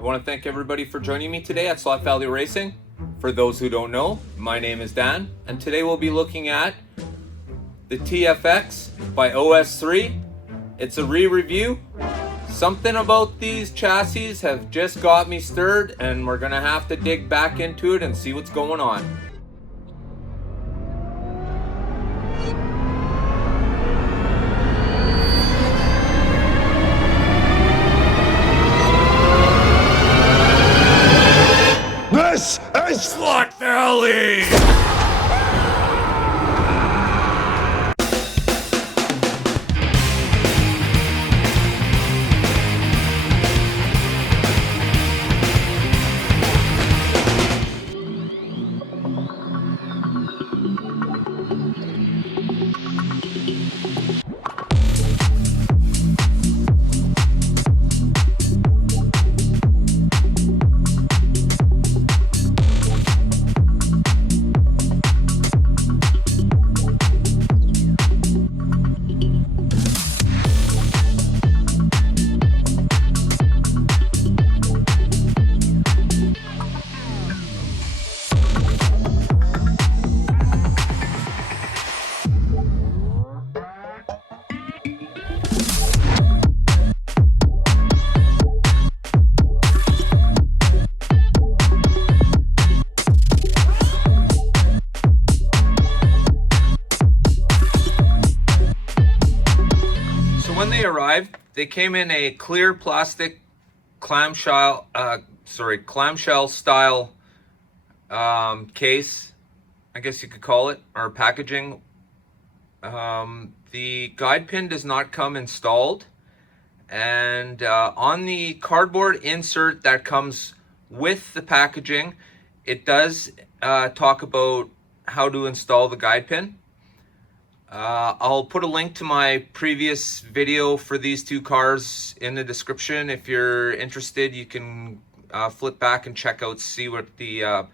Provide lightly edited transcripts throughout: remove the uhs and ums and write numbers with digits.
I want to thank everybody for joining me today at Slot Valley Racing. For those who don't know, my name is Dan, and today we'll be looking at the TFX by OS3. It's a re-review. Something about these chassis have just got me stirred, and we're gonna have to dig back into it and see what's going on. This is Slot Valley! When they arrived, they came in a clear plastic clamshell style case, I guess you could call it, or packaging. The guide pin does not come installed, and on the cardboard insert that comes with the packaging, it does talk about how to install the guide pin. I'll put a link to my previous video for these two cars in the description. If you're interested, you can flip back and check out, see what the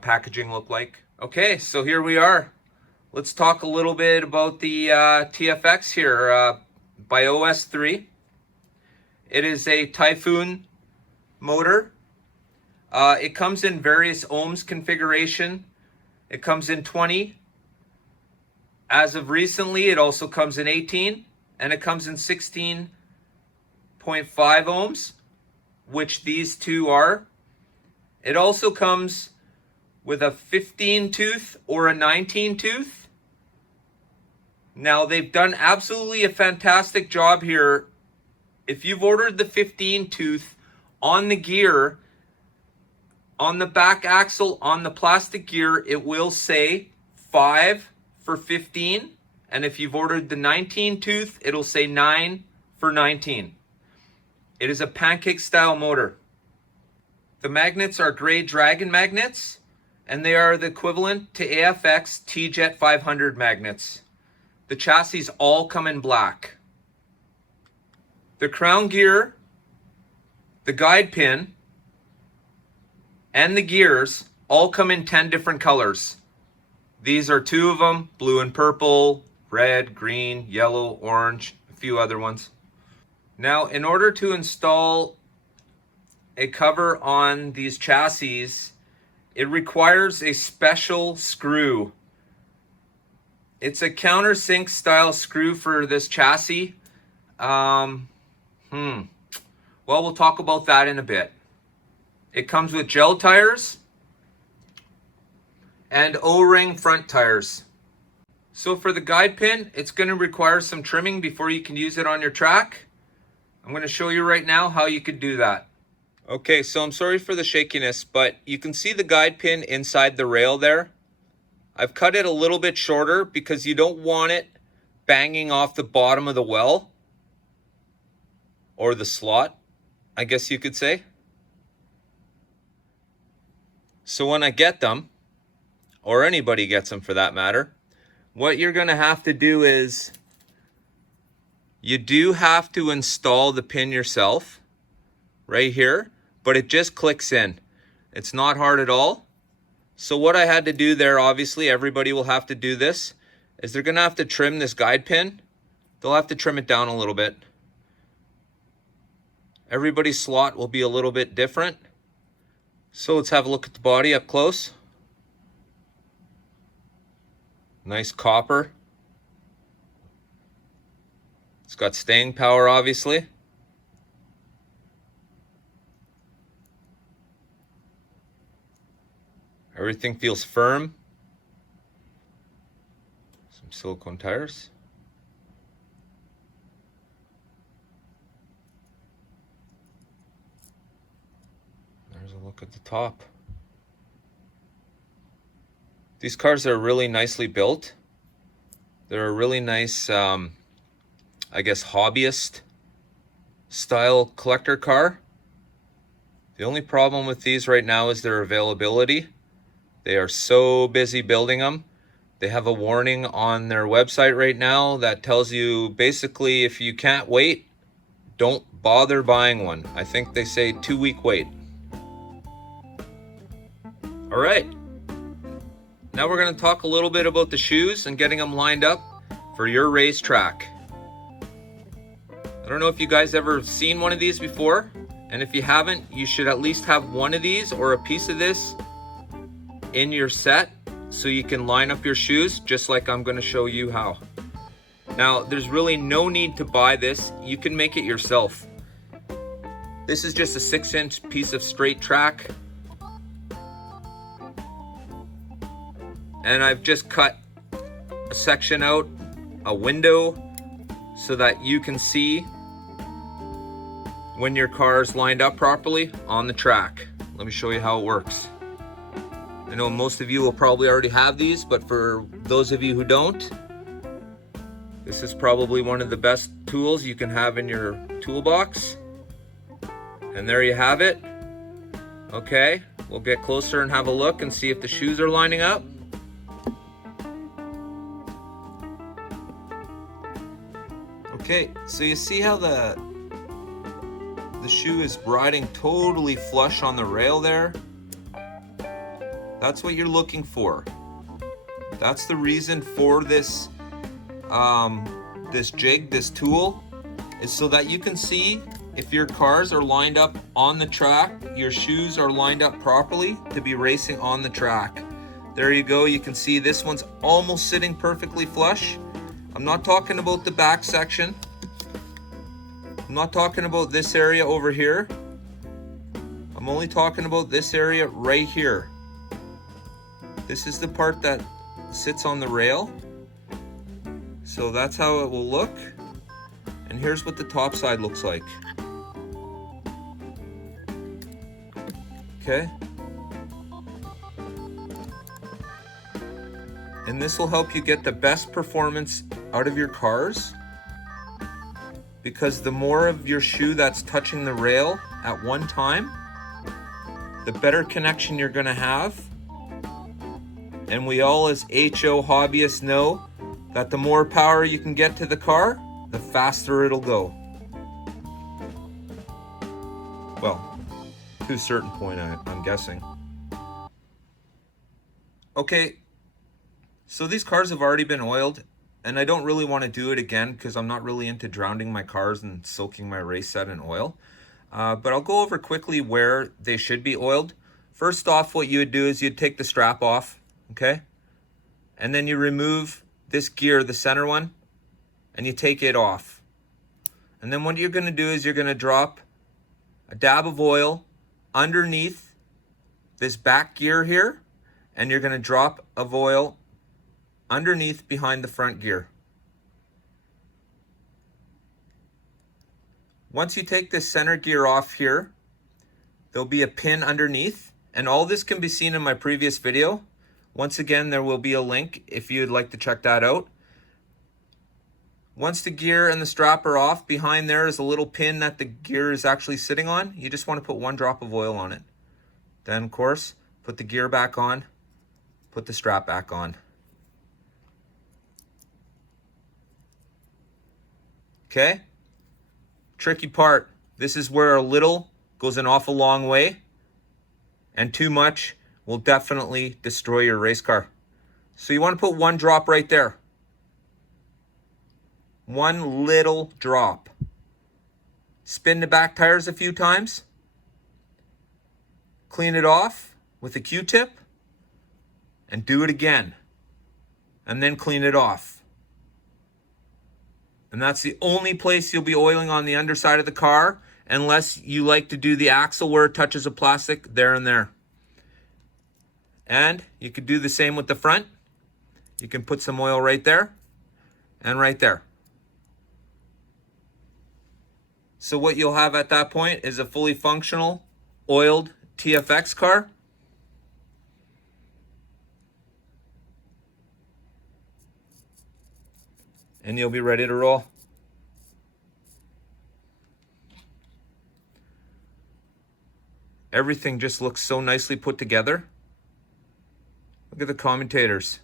packaging looked like. Okay, so here we are. Let's talk a little bit about the TFX here by OS3. It is a Typhoon motor. It comes in various ohms configuration. It comes in 20. As of recently, it also comes in 18, and it comes in 16.5 ohms, which these two are. It also comes with a 15 tooth or a 19 tooth. Now, they've done absolutely a fantastic job here. If you've ordered the 15 tooth on the gear, on the back axle, on the plastic gear, it will say 5 for 15, and if you've ordered the 19 tooth, it'll say 9 for 19. It is a pancake style motor. The magnets are gray Dragon magnets, and they are the equivalent to AFX T-Jet 500 magnets. The chassis all come in black. The crown gear, the guide pin, and the gears all come in 10 different colors. These are two of them, blue and purple, red, green, yellow, orange, a few other ones. Now, in order to install a cover on these chassis, it requires a special screw. It's a countersink style screw for this chassis. Well, we'll talk about that in a bit. It comes with gel tires and O-ring front tires. So for the guide pin, it's going to require some trimming before you can use it on your track. I'm going to show you right now how you could do that. Okay, so I'm sorry for the shakiness, but you can see the guide pin inside the rail there. I've cut it a little bit shorter because you don't want it banging off the bottom of the well, or the slot, I guess you could say. So when I get them, or anybody gets them for that matter, what you're going to have to do is you do have to install the pin yourself right here, but it just clicks in. It's not hard at all. So what I had to do there, obviously everybody will have to do this, is they're going to have to trim this guide pin. They'll have to trim it down a little bit. Everybody's slot will be a little bit different. So let's have a look at the body up close. Nice copper. It's got staying power, obviously. Everything feels firm. Some silicone tires. There's a look at the top. These cars are really nicely built. They're a really nice, I guess, hobbyist style collector car. The only problem with these right now is their availability. They are so busy building them. They have a warning on their website right now that tells you basically if you can't wait, don't bother buying one. I think they say 2-week wait. All right. Now we're going to talk a little bit about the shoes and getting them lined up for your racetrack. I don't know if you guys ever seen one of these before, and if you haven't, you should at least have one of these or a piece of this in your set so you can line up your shoes just like I'm going to show you how. Now, there's really no need to buy this. You can make it yourself. This is just a 6-inch piece of straight track. And I've just cut a section out, a window, so that you can see when your car is lined up properly on the track. Let me show you how it works. I know most of you will probably already have these, but for those of you who don't, this is probably one of the best tools you can have in your toolbox. And there you have it. Okay, we'll get closer and have a look and see if the shoes are lining up. Okay, so you see how the shoe is riding totally flush on the rail there? That's what you're looking for. That's the reason for this this jig, this tool, is so that you can see if your cars are lined up on the track, your shoes are lined up properly to be racing on the track. There you go, you can see this one's almost sitting perfectly flush. I'm not talking about the back section. I'm not talking about this area over here. I'm only talking about this area right here. This is the part that sits on the rail. So that's how it will look. And here's what the top side looks like. Okay. And this will help you get the best performance out of your cars, because the more of your shoe that's touching the rail at one time, the better connection you're gonna have. And we all as HO hobbyists know that the more power you can get to the car, the faster it'll go. Well, to a certain point, I'm guessing. Okay, so these cars have already been oiled, and I don't really want to do it again because I'm not really into drowning my cars and soaking my race set in oil. But I'll go over quickly where they should be oiled. First off, what you would do is you'd take the strap off, okay? And then you remove this gear, the center one, and you take it off. And then what you're going to do is you're going to drop a dab of oil underneath this back gear here, and you're going to drop of oil underneath behind the front gear. Once you take this center gear off here, there'll be a pin underneath, and all this can be seen in my previous video. Once again, there will be a link if you'd like to check that out. Once the gear and the strap are off, behind there is a little pin that the gear is actually sitting on. You just want to put 1 drop of oil on it. Then, of course, put the gear back on, put the strap back on. Okay? Tricky part. This is where a little goes an awful long way, and too much will definitely destroy your race car. So you want to put 1 drop right there. 1 little drop. spin the back tires a few times, clean it off with a Q-tip, and do it again. And then clean it off. And that's the only place you'll be oiling on the underside of the car, unless you like to do the axle where it touches a plastic there and there. And you could do the same with the front. You can put some oil right there and right there. So what you'll have at that point is a fully functional, oiled TFX car. And you'll be ready to roll. Everything just looks so nicely put together. Look at the commentators.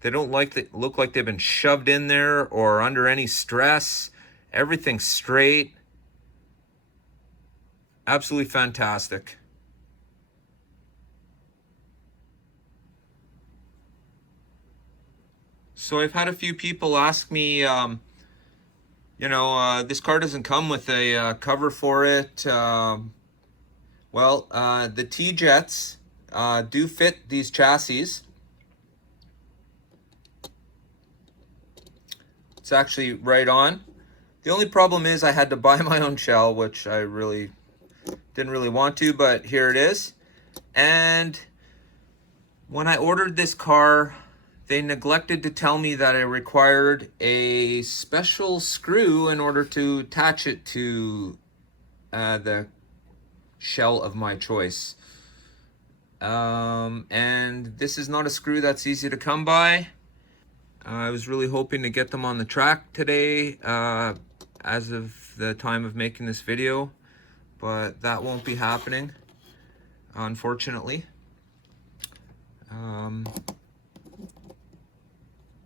They don't look like they've been shoved in there or under any stress. Everything's straight. Absolutely fantastic. So I've had a few people ask me, this car doesn't come with a cover for it. The T-Jets do fit these chassis. It's actually right on. The only problem is I had to buy my own shell, which I really didn't really want to, but here it is. And when I ordered this car, they neglected to tell me that I required a special screw in order to attach it to the shell of my choice. And this is not a screw that's easy to come by. I was really hoping to get them on the track today as of the time of making this video, but that won't be happening, unfortunately.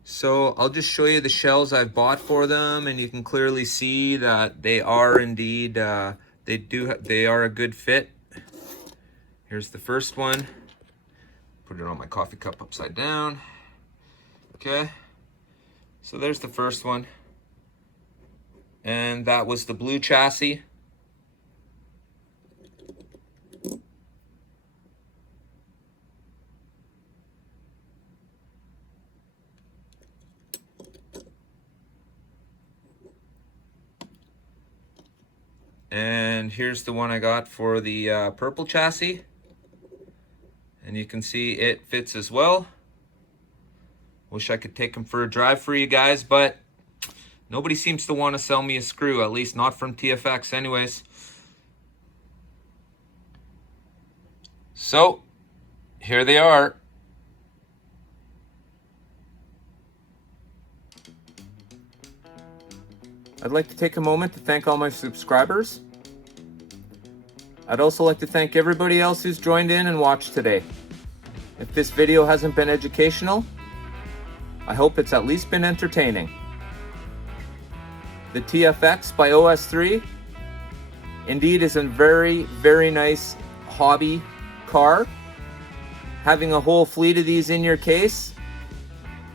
So I'll just show you the shells I've bought for them, and you can clearly see that they are indeed, they are a good fit. Here's the first one. Put it on my coffee cup upside down. Okay. So there's the first one. And that was the blue chassis. And here's the one I got for the purple chassis. And you can see it fits as well. Wish I could take them for a drive for you guys, but nobody seems to want to sell me a screw, at least not from TFX anyways. So, here they are. I'd like to take a moment to thank all my subscribers. I'd also like to thank everybody else who's joined in and watched today. If this video hasn't been educational, I hope it's at least been entertaining. The TFX by OS3 indeed is a very, very nice hobby car. Having a whole fleet of these in your case,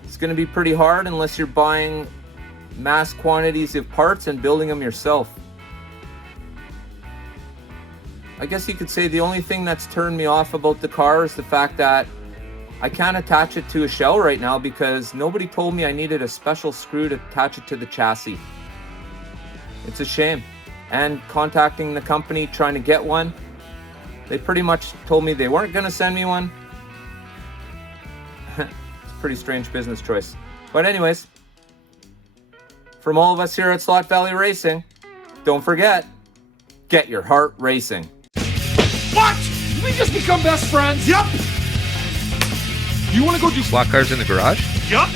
it's going to be pretty hard unless you're buying mass quantities of parts and building them yourself. I guess you could say the only thing that's turned me off about the car is the fact that I can't attach it to a shell right now because nobody told me I needed a special screw to attach it to the chassis. It's a shame. And contacting the company trying to get one, they pretty much told me they weren't going to send me one. It's a pretty strange business choice. But anyways, from all of us here at Slot Valley Racing, don't forget, get your heart racing. What? Did we just become best friends? Yup. You want to go do Slot cars in the garage? Yup.